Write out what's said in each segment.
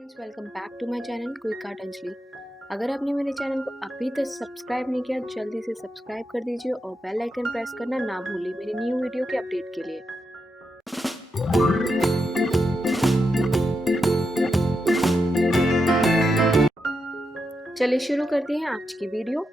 Friends, welcome back to my channel quick art Anjali. अगर आपने मेरे चैनल को अभी तक सब्सक्राइब नहीं किया, जल्दी से सब्सक्राइब कर दीजिए और बेल आइकन प्रेस करना ना भूलिए मेरी न्यू वीडियो के अपडेट के लिए। चलिए शुरू करते हैं आज की वीडियो।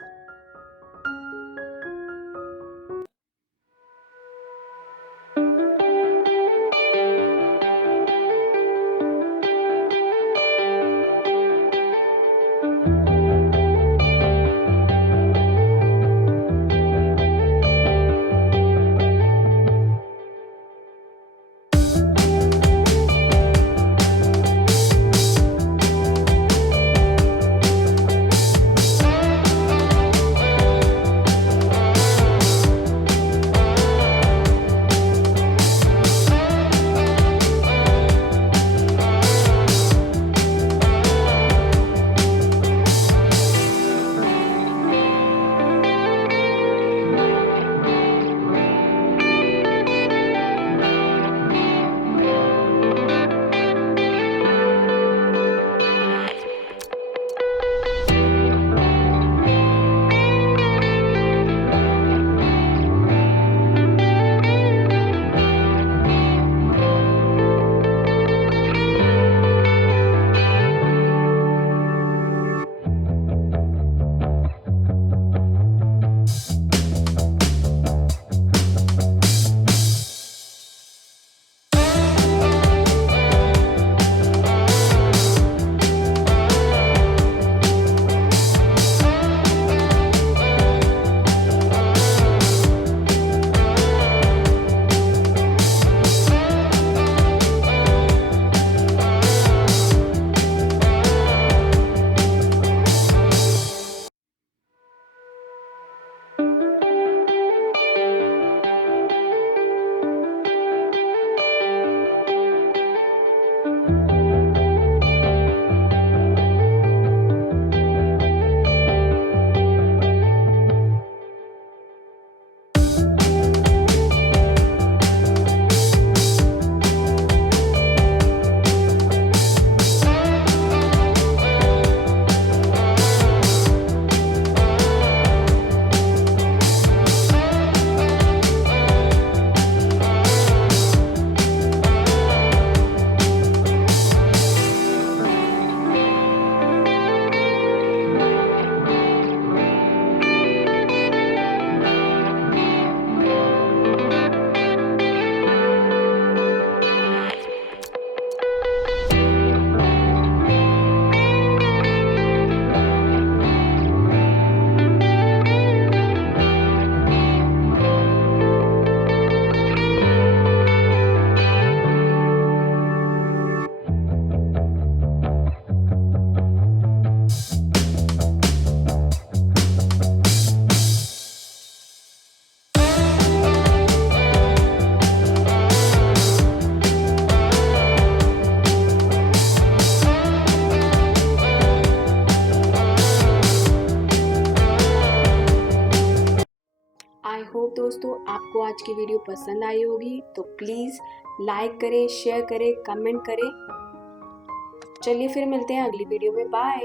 आई होप दोस्तों आपको आज की वीडियो पसंद आई होगी, तो प्लीज़ लाइक करें, शेयर करें, कमेंट करें। चलिए फिर मिलते हैं अगली वीडियो में। बाय।